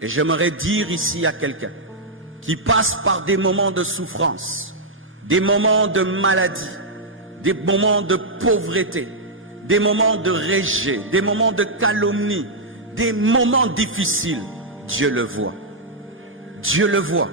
Et j'aimerais dire ici à quelqu'un qui passe par des moments de souffrance, des moments de maladie, des moments de pauvreté, des moments de rejet, des moments de calomnie, des moments difficiles. Dieu le voit. Dieu le voit.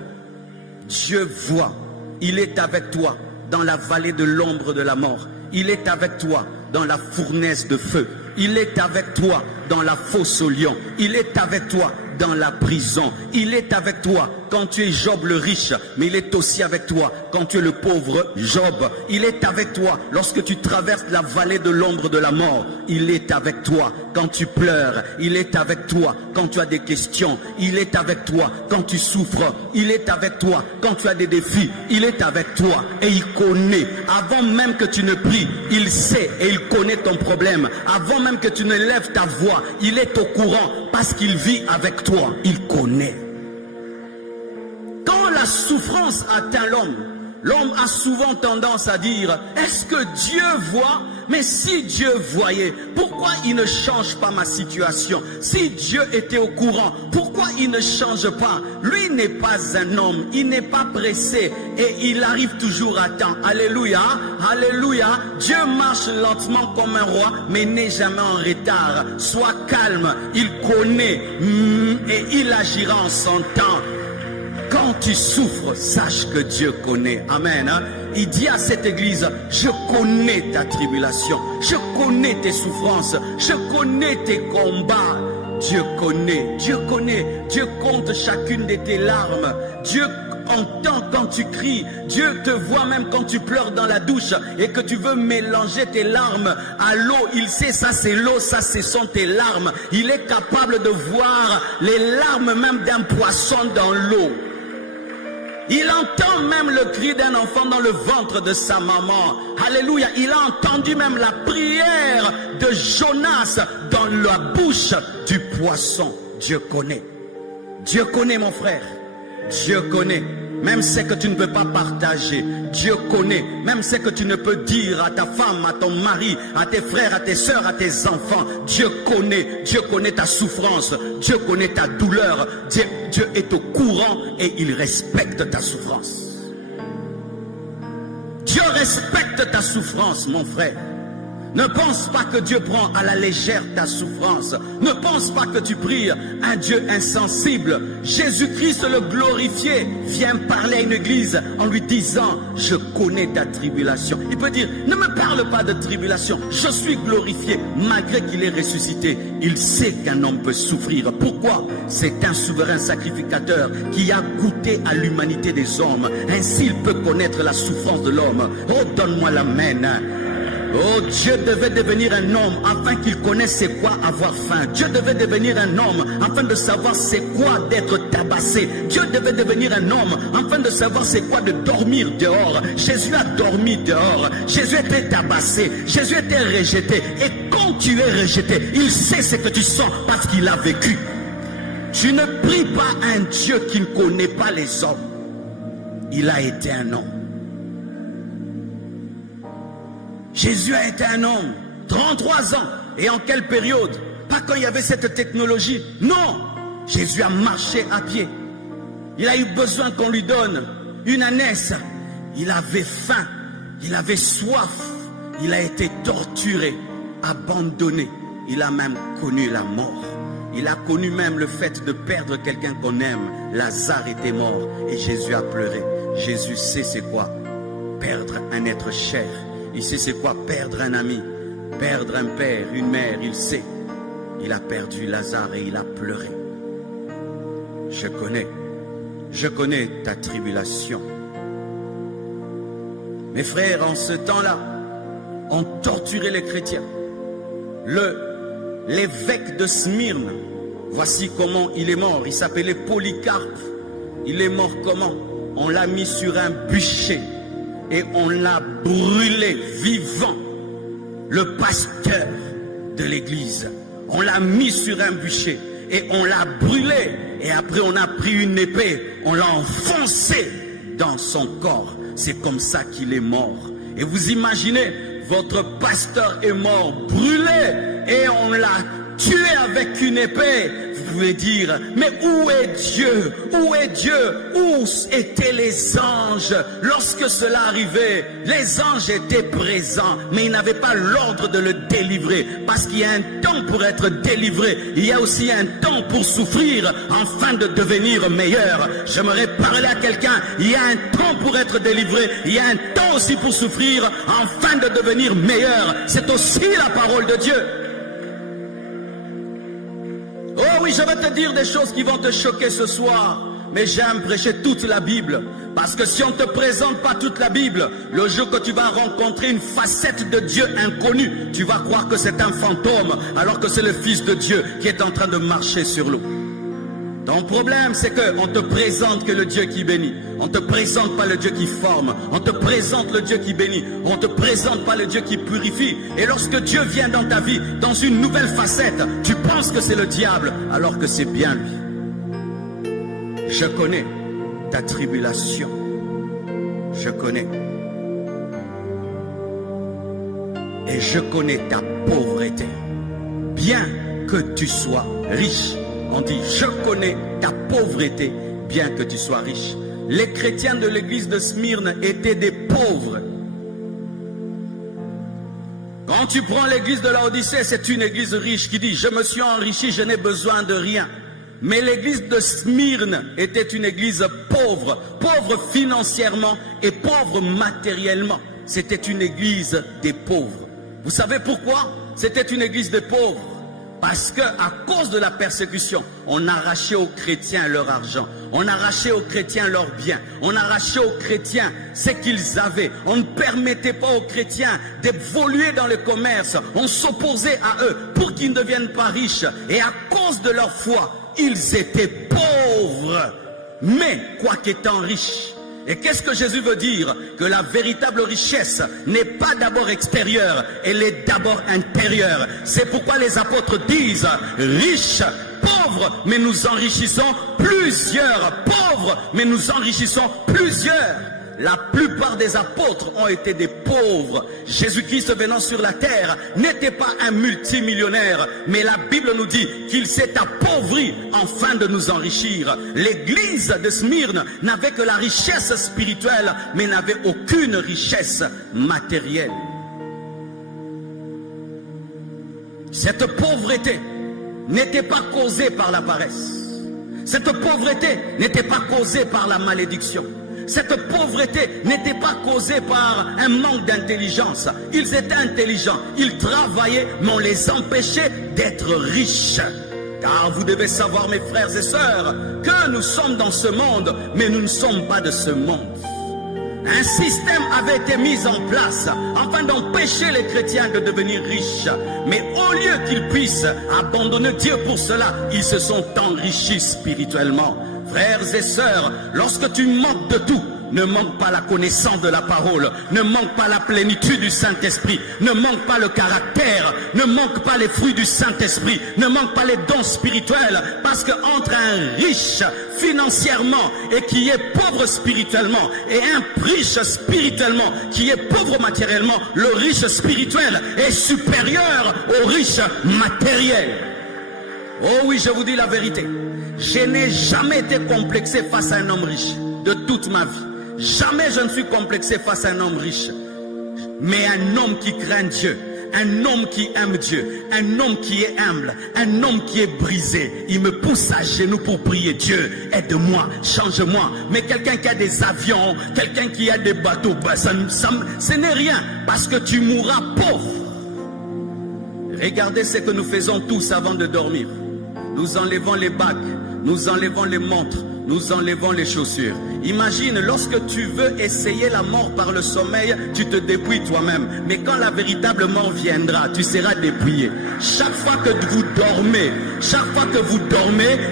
Dieu voit. Il est avec toi dans la vallée de l'ombre de la mort. Il est avec toi dans la fournaise de feu. Il est avec toi dans la fosse aux lions. Il est avec toi dans la prison. Il est avec toi quand tu es Job le riche, mais il est aussi avec toi quand tu es le pauvre Job. Il est avec toi lorsque tu traverses la vallée de l'ombre de la mort. Il est avec toi quand tu pleures. Il est avec toi quand tu as des questions. Il est avec toi quand tu souffres. Il est avec toi quand tu as des défis. Il est avec toi et il connaît. Avant même que tu ne pries, il sait et il connaît ton problème. Avant même que tu ne lèves ta voix, il est au courant parce qu'il vit avec toi. Il connaît. Quand la souffrance atteint l'homme, l'homme a souvent tendance à dire, est-ce que Dieu voit? Mais si Dieu voyait, pourquoi il ne change pas ma situation? Si Dieu était au courant, pourquoi il ne change pas? Lui n'est pas un homme, il n'est pas pressé et il arrive toujours à temps. Alléluia, alléluia. Dieu marche lentement comme un roi, mais n'est jamais en retard. Sois calme, il connaît et il agira en son temps. Quand tu souffres, sache que Dieu connaît. Amen. Il dit à cette église, je connais ta tribulation, je connais tes souffrances, je connais tes combats. Dieu connaît, Dieu connaît, Dieu compte chacune de tes larmes. Dieu entend quand tu cries, Dieu te voit même quand tu pleures dans la douche et que tu veux mélanger tes larmes à l'eau. Il sait ça c'est l'eau, ça ce sont tes larmes. Il est capable de voir les larmes même d'un poisson dans l'eau. Il entend même le cri d'un enfant dans le ventre de sa maman. Alléluia. Il a entendu même la prière de Jonas dans la bouche du poisson. Dieu connaît. Dieu connaît, mon frère. Dieu connaît. Même ce que tu ne peux pas partager, Dieu connaît. Même ce que tu ne peux dire à ta femme, à ton mari, à tes frères, à tes soeurs, à tes enfants, Dieu connaît. Dieu connaît ta souffrance, Dieu connaît ta douleur. Dieu est au courant et il respecte ta souffrance. Dieu respecte ta souffrance, mon frère. Ne pense pas que Dieu prend à la légère ta souffrance. Ne pense pas que tu pries un Dieu insensible. Jésus-Christ le glorifié vient parler à une église en lui disant, je connais ta tribulation. Il peut dire, ne me parle pas de tribulation. Je suis glorifié malgré qu'il est ressuscité. Il sait qu'un homme peut souffrir. Pourquoi? C'est un souverain sacrificateur qui a goûté à l'humanité des hommes. Ainsi il peut connaître la souffrance de l'homme. Oh, donne-moi l'amen. Oh, Dieu devait devenir un homme afin qu'il connaisse c'est quoi avoir faim. Dieu devait devenir un homme afin de savoir c'est quoi d'être tabassé. Dieu devait devenir un homme afin de savoir c'est quoi de dormir dehors. Jésus a dormi dehors. Jésus était tabassé. Jésus était rejeté. Et quand tu es rejeté, il sait ce que tu sens parce qu'il a vécu. Tu ne pries pas un Dieu qui ne connaît pas les hommes. Il a été un homme. Jésus a été un homme, 33 ans. Et en quelle période? Pas quand il y avait cette technologie. Non, Jésus a marché à pied. Il a eu besoin qu'on lui donne une ânesse. Il avait faim, il avait soif. Il a été torturé, abandonné. Il a même connu la mort. Il a connu même le fait de perdre quelqu'un qu'on aime. Lazare était mort et Jésus a pleuré. Jésus sait c'est quoi perdre un être cher. Il sait c'est quoi perdre un ami, perdre un père, une mère, il sait. Il a perdu Lazare et il a pleuré. Je connais ta tribulation. Mes frères, en ce temps-là, on torturait les chrétiens. L'évêque de Smyrne, voici comment il est mort. Il s'appelait Polycarpe. Il est mort comment? On l'a mis sur un bûcher. Et on l'a brûlé vivant. Le pasteur de l'église, on l'a mis sur un bûcher et on l'a brûlé. Et après on a pris une épée, on l'a enfoncé dans son corps. C'est comme ça qu'il est mort. Et vous imaginez, votre pasteur est mort brûlé et on l'a tué avec une épée. vous pouvez dire, mais où est Dieu? Où est Dieu? Où étaient les anges lorsque cela arrivait? Les anges étaient présents, mais ils n'avaient pas l'ordre de le délivrer. Parce qu'il y a un temps pour être délivré. Il y a aussi un temps pour souffrir afin de devenir meilleur. J'aimerais parler à quelqu'un. Il y a un temps pour être délivré. Il y a un temps aussi pour souffrir afin de devenir meilleur. C'est aussi la parole de Dieu. Oh oui, je vais te dire des choses qui vont te choquer ce soir. Mais j'aime prêcher toute la Bible. Parce que si on ne te présente pas toute la Bible, le jour que tu vas rencontrer une facette de Dieu inconnue, tu vas croire que c'est un fantôme, alors que c'est le Fils de Dieu qui est en train de marcher sur l'eau. Ton problème, c'est qu'on ne te présente que le Dieu qui bénit. On ne te présente pas le Dieu qui forme. On te présente le Dieu qui bénit. On ne te présente pas le Dieu qui purifie. Et lorsque Dieu vient dans ta vie, dans une nouvelle facette, tu penses que c'est le diable, alors que c'est bien lui. Je connais ta tribulation. Je connais. Et je connais ta pauvreté. Bien que tu sois riche. On dit, je connais ta pauvreté, bien que tu sois riche. Les chrétiens de l'église de Smyrne étaient des pauvres. Quand tu prends l'église de Laodicée, c'est une église riche qui dit, je me suis enrichi, je n'ai besoin de rien. Mais l'église de Smyrne était une église pauvre, pauvre financièrement et pauvre matériellement. C'était une église des pauvres. Vous savez pourquoi? C'était une église des pauvres. Parce que à cause de la persécution, on arrachait aux chrétiens leur argent, on arrachait aux chrétiens leurs biens, on arrachait aux chrétiens ce qu'ils avaient. On ne permettait pas aux chrétiens d'évoluer dans le commerce, on s'opposait à eux pour qu'ils ne deviennent pas riches. Et à cause de leur foi, ils étaient pauvres, mais quoiqu'étant riches. Et qu'est-ce que Jésus veut dire? Que la véritable richesse n'est pas d'abord extérieure, elle est d'abord intérieure. C'est pourquoi les apôtres disent, riches, pauvres, mais nous enrichissons plusieurs. Pauvres, mais nous enrichissons plusieurs. La plupart des apôtres ont été des pauvres. Jésus-Christ venant sur la terre n'était pas un multimillionnaire, mais la Bible nous dit qu'il s'est appauvri afin de nous enrichir. L'église de Smyrne n'avait que la richesse spirituelle, mais n'avait aucune richesse matérielle. Cette pauvreté n'était pas causée par la paresse. Cette pauvreté n'était pas causée par la malédiction. Cette pauvreté n'était pas causée par un manque d'intelligence. Ils étaient intelligents, ils travaillaient, mais on les empêchait d'être riches. Car vous devez savoir, mes frères et sœurs, que nous sommes dans ce monde, mais nous ne sommes pas de ce monde. Un système avait été mis en place afin d'empêcher les chrétiens de devenir riches. Mais au lieu qu'ils puissent abandonner Dieu pour cela, ils se sont enrichis spirituellement. Frères et sœurs, lorsque tu manques de tout, ne manque pas la connaissance de la parole, ne manque pas la plénitude du Saint-Esprit, ne manque pas le caractère, ne manque pas les fruits du Saint-Esprit, ne manque pas les dons spirituels, parce que entre un riche financièrement et qui est pauvre spirituellement et un riche spirituellement qui est pauvre matériellement, le riche spirituel est supérieur au riche matériel. Oh oui, je vous dis la vérité. Je n'ai jamais été complexé face à un homme riche de toute ma vie. Jamais je ne suis complexé face à un homme riche. Mais un homme qui craint Dieu, un homme qui aime Dieu, un homme qui est humble, un homme qui est brisé, il me pousse à genoux pour prier. Dieu, aide-moi, change-moi. Mais quelqu'un qui a des avions, quelqu'un qui a des bateaux, ce n'est rien, parce que tu mourras pauvre. Regardez ce que nous faisons tous avant de dormir. Nous enlevons les bagues, nous enlevons les montres, nous enlevons les chaussures. Imagine, lorsque tu veux essayer la mort par le sommeil, tu te dépouilles toi-même. Mais quand la véritable mort viendra, tu seras dépouillé. Chaque fois que vous dormez,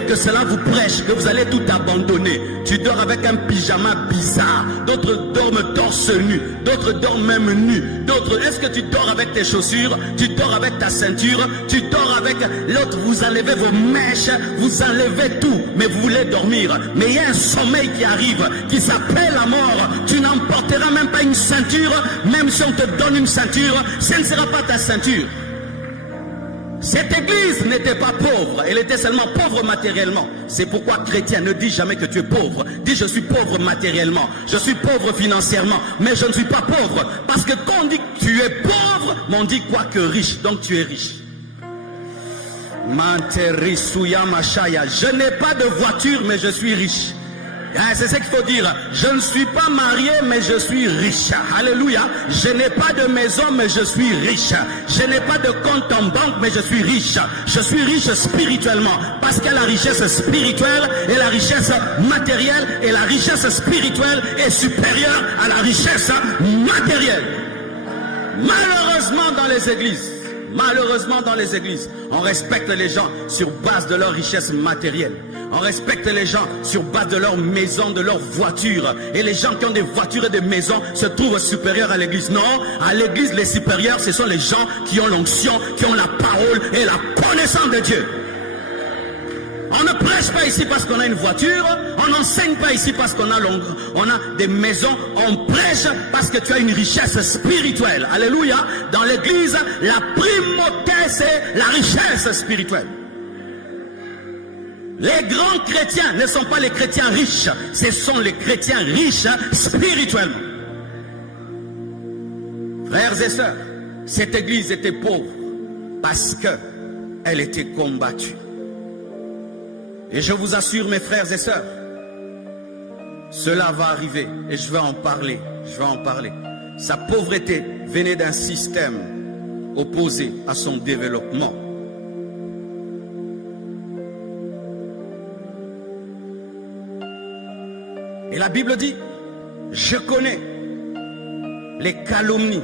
que cela vous prêche, que vous allez tout abandonner. Tu dors avec un pyjama bizarre. D'autres dorment torse nu, d'autres dorment même nus. D'autres, est-ce que tu dors avec tes chaussures? Tu dors avec ta ceinture? Tu dors avec l'autre? Vous enlevez vos mèches, vous enlevez tout, mais vous voulez dormir. Mais il y a un sommeil qui arrive, qui s'appelle la mort. Tu n'emporteras même pas une ceinture, même si on te donne une ceinture, ce ne sera pas ta ceinture. Cette église n'était pas pauvre, elle était seulement pauvre matériellement. C'est pourquoi chrétien, ne dis jamais que tu es pauvre. Dis je suis pauvre matériellement, je suis pauvre financièrement, mais je ne suis pas pauvre. Parce que quand on dit que tu es pauvre, on dit quoi que riche, donc tu es riche. Je n'ai pas de voiture, mais je suis riche. C'est ce qu'il faut dire. Je ne suis pas marié, mais je suis riche. Alléluia. Je n'ai pas de maison, mais je suis riche. Je n'ai pas de compte en banque, mais je suis riche. Je suis riche spirituellement. Parce que la richesse spirituelle et la richesse matérielle et la richesse spirituelle est supérieure à la richesse matérielle. Malheureusement dans les églises, on respecte les gens sur base de leur richesse matérielle. On respecte les gens sur base de leur maison, de leur voiture. Et les gens qui ont des voitures et des maisons se trouvent supérieurs à l'église. Non, à l'église, les supérieurs, ce sont les gens qui ont l'onction, qui ont la parole et la connaissance de Dieu. On ne prêche pas ici parce qu'on a une voiture, on n'enseigne pas ici parce qu'on a des maisons, on prêche parce que tu as une richesse spirituelle. Alléluia. Dans l'église, la primauté, c'est la richesse spirituelle. Les grands chrétiens ne sont pas les chrétiens riches, ce sont les chrétiens riches spirituellement. Frères et sœurs, cette église était pauvre parce qu'elle était combattue. Et je vous assure, mes frères et sœurs, cela va arriver et je vais en parler. Sa pauvreté venait d'un système opposé à son développement. Et la Bible dit, je connais les calomnies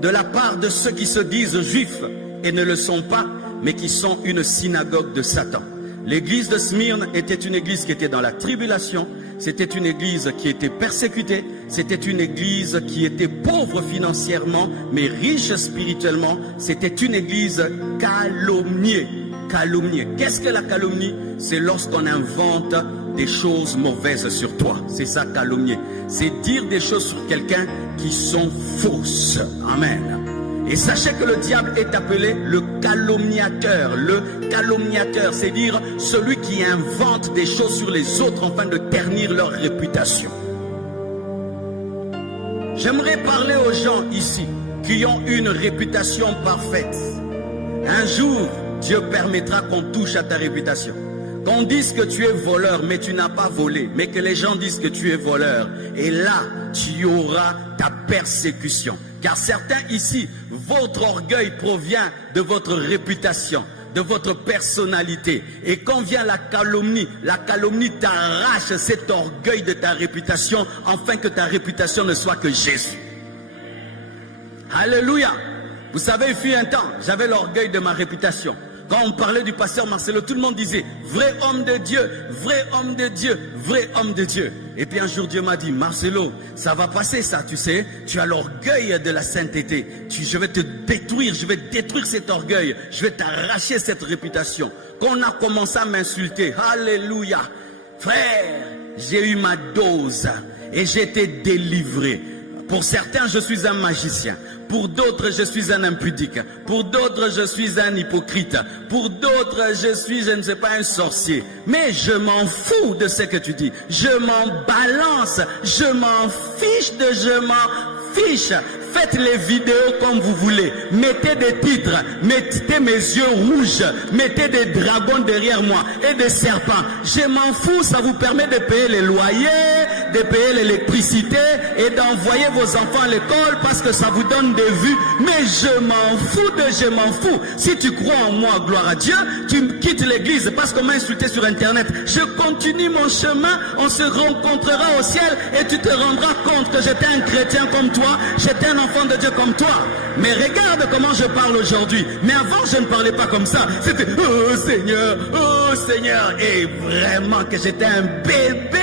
de la part de ceux qui se disent juifs et ne le sont pas, mais qui sont une synagogue de Satan. L'église de Smyrne était une église qui était dans la tribulation, c'était une église qui était persécutée, c'était une église qui était pauvre financièrement, mais riche spirituellement, c'était une église calomniée. Qu'est-ce que la calomnie? C'est lorsqu'on invente des choses mauvaises sur toi. C'est ça, calomnier. C'est dire des choses sur quelqu'un qui sont fausses. Amen. Et sachez que le diable est appelé le calomniateur. Le calomniateur, c'est dire celui qui invente des choses sur les autres afin de ternir leur réputation. J'aimerais parler aux gens ici qui ont une réputation parfaite. Un jour, Dieu permettra qu'on touche à ta réputation. Qu'on dise que tu es voleur, mais tu n'as pas volé, mais que les gens disent que tu es voleur. Et là, tu auras ta persécution. Car certains ici, votre orgueil provient de votre réputation, de votre personnalité. Et quand vient la calomnie t'arrache cet orgueil de ta réputation, afin que ta réputation ne soit que Jésus. Alléluia. Vous savez, il fut un temps, j'avais l'orgueil de ma réputation. Quand on parlait du pasteur Marcelo, tout le monde disait « Vrai homme de Dieu, vrai homme de Dieu, vrai homme de Dieu ». Et puis un jour, Dieu m'a dit « Marcelo, ça va passer ça, tu sais. Tu as l'orgueil de la sainteté. Je vais te détruire, je vais détruire cet orgueil. Je vais t'arracher cette réputation. » Quand on a commencé à m'insulter, alléluia, frère, j'ai eu ma dose et j'ai été délivré. Pour certains, je suis un magicien. Pour d'autres, je suis un impudique. Pour d'autres, je suis un hypocrite. Pour d'autres, je suis, je ne sais pas, un sorcier. Mais je m'en fous de ce que tu dis. Je m'en balance. Je m'en fiche de je m'en fiche. Faites les vidéos comme vous voulez. Mettez des titres. Mettez mes yeux rouges. Mettez des dragons derrière moi et des serpents. Je m'en fous. Ça vous permet de payer les loyers, de payer l'électricité et d'envoyer vos enfants à l'école parce que ça vous donne des vues. Mais je m'en fous de je m'en fous. Si tu crois en moi, gloire à Dieu, tu quittes l'église parce qu'on m'a insulté sur internet. Je continue mon chemin. On se rencontrera au ciel et tu te rendras compte que j'étais un chrétien comme toi. J'étais un enfant de Dieu comme toi. Mais regarde comment je parle aujourd'hui. Mais avant, je ne parlais pas comme ça. C'était oh Seigneur. Et vraiment que j'étais un bébé.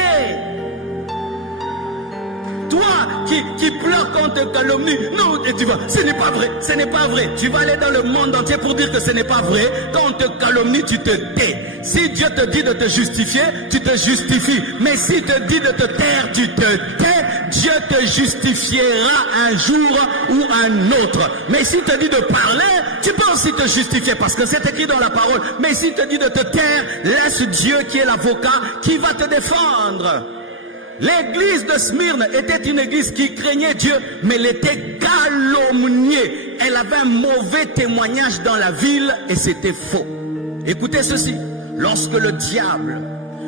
Toi qui pleures quand on te calomnie, non, et tu vas, ce n'est pas vrai, ce n'est pas vrai. Tu vas aller dans le monde entier pour dire que ce n'est pas vrai. Quand on te calomnie, tu te tais. Si Dieu te dit de te justifier, tu te justifies. Mais s'il te dit de te taire, tu te tais. Dieu te justifiera un jour ou un autre. Mais s'il te dit de parler, tu peux aussi te justifier parce que c'est écrit dans la parole. Mais s'il te dit de te taire, laisse Dieu qui est l'avocat qui va te défendre. L'église de Smyrne était une église qui craignait Dieu, mais elle était calomniée. Elle avait un mauvais témoignage dans la ville et c'était faux. Écoutez ceci, lorsque le diable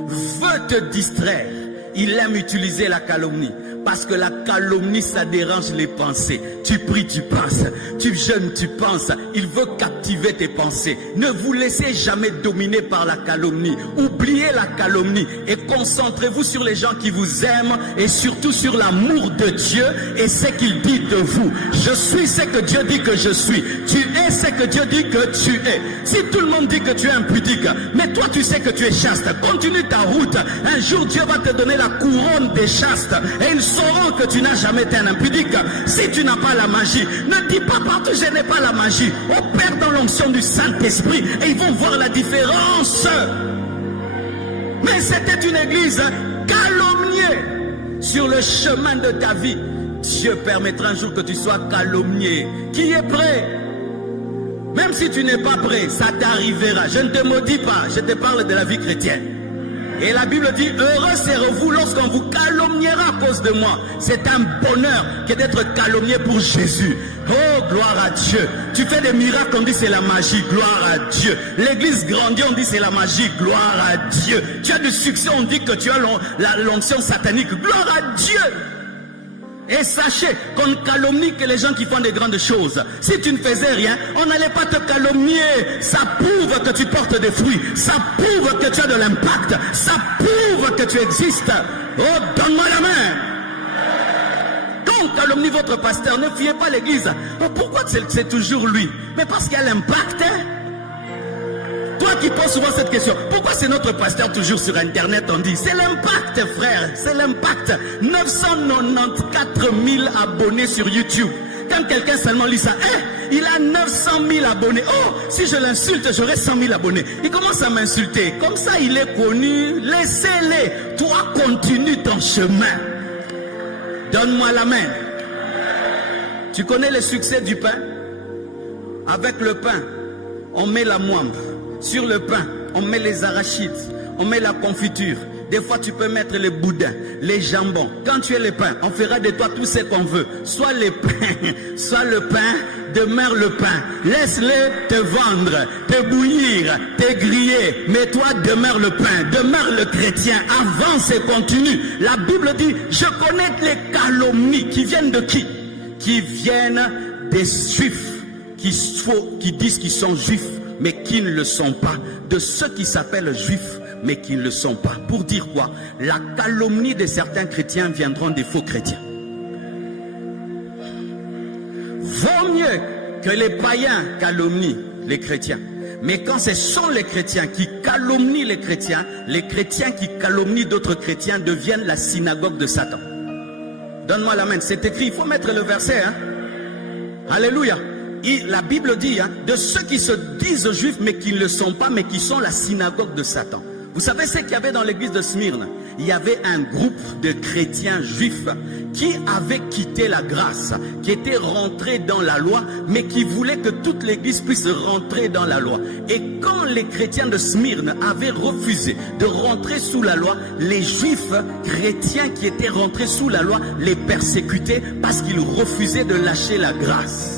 veut te distraire, il aime utiliser la calomnie. Parce que la calomnie, ça dérange les pensées. Tu pries, tu penses. Tu jeûnes, tu penses. Il veut captiver tes pensées. Ne vous laissez jamais dominer par la calomnie. Oubliez la calomnie et concentrez-vous sur les gens qui vous aiment et surtout sur l'amour de Dieu et ce qu'il dit de vous. Je suis ce que Dieu dit que je suis. Tu es ce que Dieu dit que tu es. Si tout le monde dit que tu es impudique, mais toi tu sais que tu es chaste, continue ta route. Un jour Dieu va te donner la couronne des chastes et ils sauront que tu n'as jamais été un impudique. Si tu n'as pas la magie, ne dis pas partout je n'ai pas la magie. Opère dans l'onction du Saint-Esprit et ils vont voir la différence. Mais c'était une église calomniée sur le chemin de ta vie. Dieu permettra un jour que tu sois calomnié. Qui est prêt? Même si tu n'es pas prêt, ça t'arrivera. Je ne te maudis pas, je te parle de la vie chrétienne. Et la Bible dit, heureux serez-vous lorsqu'on vous calomniera à cause de moi. C'est un bonheur que d'être calomnié pour Jésus. Oh, gloire à Dieu. Tu fais des miracles, on dit c'est la magie, gloire à Dieu. L'église grandit, on dit c'est la magie, gloire à Dieu. Tu as du succès, on dit que tu as l'onction satanique, gloire à Dieu. Et sachez qu'on ne calomnie que les gens qui font des grandes choses. Si tu ne faisais rien, on n'allait pas te calomnier. Ça prouve que tu portes des fruits. Ça prouve que tu as de l'impact. Ça prouve que tu existes. Oh, donne-moi la main. Quand on calomnie votre pasteur, ne fuyez pas l'église. Oh, pourquoi c'est toujours lui? Mais parce qu'il y a l'impact, hein? Toi qui poses souvent cette question, pourquoi c'est notre pasteur toujours sur internet? On dit, c'est l'impact, frère, c'est l'impact. 994 000 abonnés sur YouTube. Quand quelqu'un seulement lit ça, il a 900 000 abonnés. Oh, si je l'insulte, j'aurai 100 000 abonnés. Il commence à m'insulter. Comme ça, il est connu. Laissez-les. Toi, continue ton chemin. Donne-moi la main. Tu connais le succès du pain? Avec le pain, on met la moimbe. Sur le pain, on met les arachides, on met la confiture. Des fois, tu peux mettre les boudins, les jambons. Quand tu es le pain, on fera de toi tout ce qu'on veut. Soit les pains, soit le pain, demeure le pain. Laisse-le te vendre, te bouillir, te griller. Mais toi, demeure le pain, demeure le chrétien. Avance et continue. La Bible dit, je connais les calomnies qui viennent de qui? Qui viennent des juifs, qui disent qu'ils sont juifs, mais qui ne le sont pas, de ceux qui s'appellent juifs, mais qui ne le sont pas. Pour dire quoi? La calomnie de certains chrétiens viendront des faux chrétiens. Vaut mieux que les païens calomnient les chrétiens. Mais quand ce sont les chrétiens qui calomnient les chrétiens qui calomnient d'autres chrétiens deviennent la synagogue de Satan. Donne-moi la main, c'est écrit, il faut mettre le verset. Hein? Alléluia. La Bible dit, de ceux qui se disent juifs, mais qui ne le sont pas, mais qui sont la synagogue de Satan. Vous savez ce qu'il y avait dans l'église de Smyrne? Il y avait un groupe de chrétiens juifs qui avaient quitté la grâce, qui étaient rentrés dans la loi, mais qui voulaient que toute l'église puisse rentrer dans la loi. Et quand les chrétiens de Smyrne avaient refusé de rentrer sous la loi, les juifs chrétiens qui étaient rentrés sous la loi les persécutaient parce qu'ils refusaient de lâcher la grâce.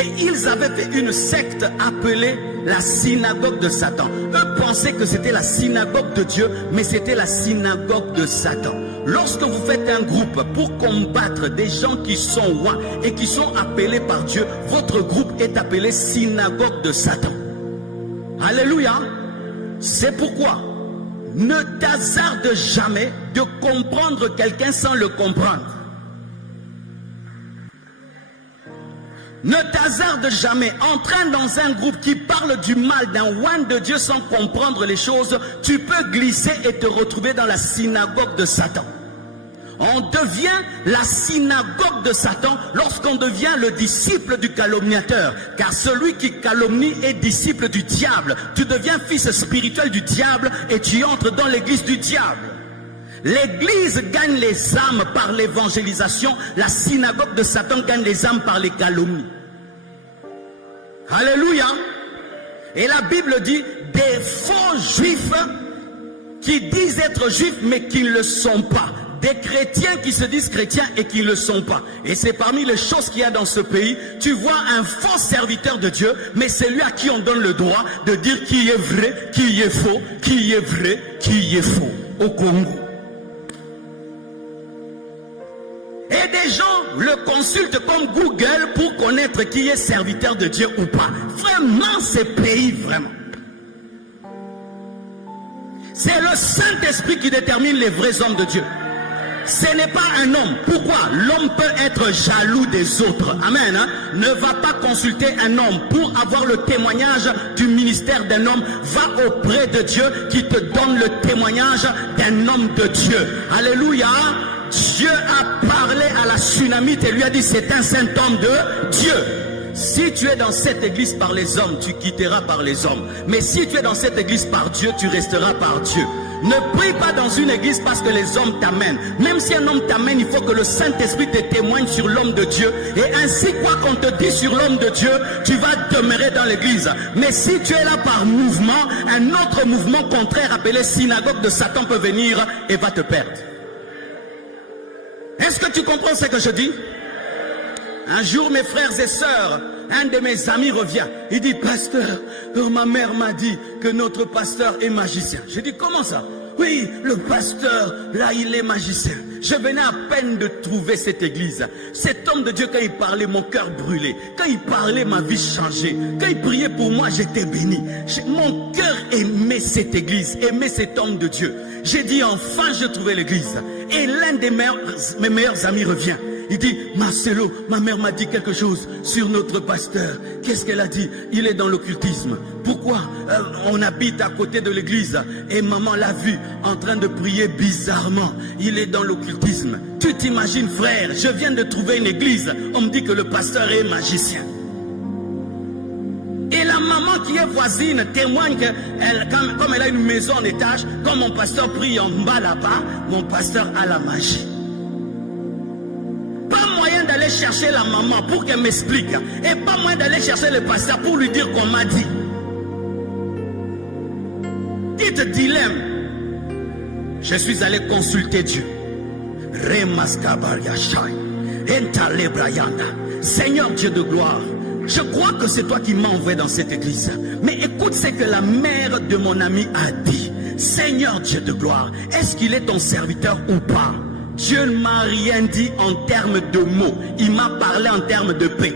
Et ils avaient fait une secte appelée la synagogue de Satan. Eux pensaient que c'était la synagogue de Dieu, mais c'était la synagogue de Satan. Lorsque vous faites un groupe pour combattre des gens qui sont rois et qui sont appelés par Dieu, votre groupe est appelé synagogue de Satan. Alléluia. C'est pourquoi ne t'hasarde jamais de comprendre quelqu'un sans le comprendre. Ne t'hasarde jamais. Entraîne dans un groupe qui parle du mal d'un oint de Dieu sans comprendre les choses. Tu peux glisser et te retrouver dans la synagogue de Satan. On devient la synagogue de Satan lorsqu'on devient le disciple du calomniateur. Car celui qui calomnie est disciple du diable. Tu deviens fils spirituel du diable et tu entres dans l'église du diable. L'église gagne les âmes par l'évangélisation. La synagogue de Satan gagne les âmes par les calomnies. Alléluia. Et la Bible dit des faux juifs qui disent être juifs mais qui ne le sont pas. Des chrétiens qui se disent chrétiens et qui ne le sont pas. Et c'est parmi les choses qu'il y a dans ce pays. Tu vois un faux serviteur de Dieu, mais c'est lui à qui on donne le droit de dire qui est vrai, qui est faux, qui est vrai, qui est faux. Au Congo. Et des gens le consultent comme Google pour connaître qui est serviteur de Dieu ou pas. Vraiment, ces pays, vraiment. C'est le Saint-Esprit qui détermine les vrais hommes de Dieu. Ce n'est pas un homme. Pourquoi? L'homme peut être jaloux des autres. Amen. Hein? Ne va pas consulter un homme pour avoir le témoignage du ministère d'un homme. Va auprès de Dieu qui te donne le témoignage d'un homme de Dieu. Alléluia. Dieu a parlé à la Sunamite et lui a dit c'est un saint homme de Dieu. Si tu es dans cette église par les hommes, tu quitteras par les hommes. Mais si tu es dans cette église par Dieu, tu resteras par Dieu. Ne prie pas dans une église parce que les hommes t'amènent. Même si un homme t'amène, il faut que le Saint-Esprit te témoigne sur l'homme de Dieu. Et ainsi, quoi qu'on te dise sur l'homme de Dieu, tu vas demeurer dans l'église. Mais si tu es là par mouvement, un autre mouvement contraire appelé synagogue de Satan peut venir et va te perdre. Est-ce que tu comprends ce que je dis? Un jour, mes frères et sœurs, un de mes amis revient. Il dit, pasteur, ma mère m'a dit que notre pasteur est magicien. Je dis, comment ça? Oui, le pasteur, là, il est magicien. Je venais à peine de trouver cette église. Cet homme de Dieu, quand il parlait, mon cœur brûlait. Quand il parlait, ma vie changeait. Quand il priait pour moi, j'étais béni. Mon cœur aimait cette église, aimait cet homme de Dieu. J'ai dit, enfin, je trouvais l'église. Et l'un de mes meilleurs amis revient. Il dit, Marcelo, ma mère m'a dit quelque chose sur notre pasteur. Qu'est-ce qu'elle a dit? Il est dans l'occultisme. Pourquoi? On habite à côté de l'église et maman l'a vu en train de prier bizarrement. Il est dans l'occultisme. Tu t'imagines, frère, je viens de trouver une église. On me dit que le pasteur est magicien. Et la maman qui est voisine témoigne que comme elle a une maison en étage, quand mon pasteur prie en bas là-bas, mon pasteur a la magie. D'aller chercher la maman pour qu'elle m'explique et pas moins d'aller chercher le pasteur pour lui dire qu'on m'a dit. Dites dilemme. Je suis allé consulter Dieu. Seigneur Dieu de gloire, je crois que c'est toi qui m'as envoyé dans cette église. Mais écoute ce que la mère de mon ami a dit. Seigneur Dieu de gloire, est-ce qu'il est ton serviteur ou pas? Dieu ne m'a rien dit en termes de mots. Il m'a parlé en termes de paix.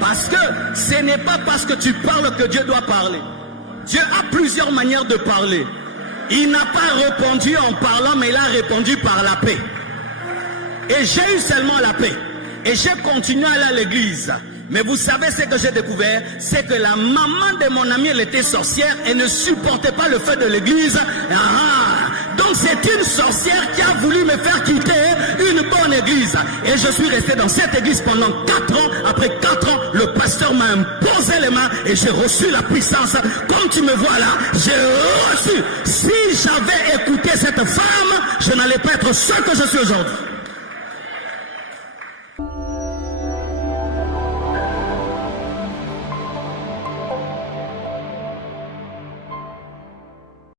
Parce que ce n'est pas parce que tu parles que Dieu doit parler. Dieu a plusieurs manières de parler. Il n'a pas répondu en parlant, mais il a répondu par la paix. Et j'ai eu seulement la paix. Et j'ai continué à aller à l'église. Mais vous savez ce que j'ai découvert? C'est que la maman de mon ami, elle était sorcière et ne supportait pas le feu de l'église. Donc c'est une sorcière qui a voulu me faire quitter une bonne église. Et je suis resté dans cette église pendant 4 ans. Après 4 ans, le pasteur m'a imposé les mains et j'ai reçu la puissance. Comme tu me vois là, j'ai reçu. Si j'avais écouté cette femme, je n'allais pas être ce que je suis aujourd'hui.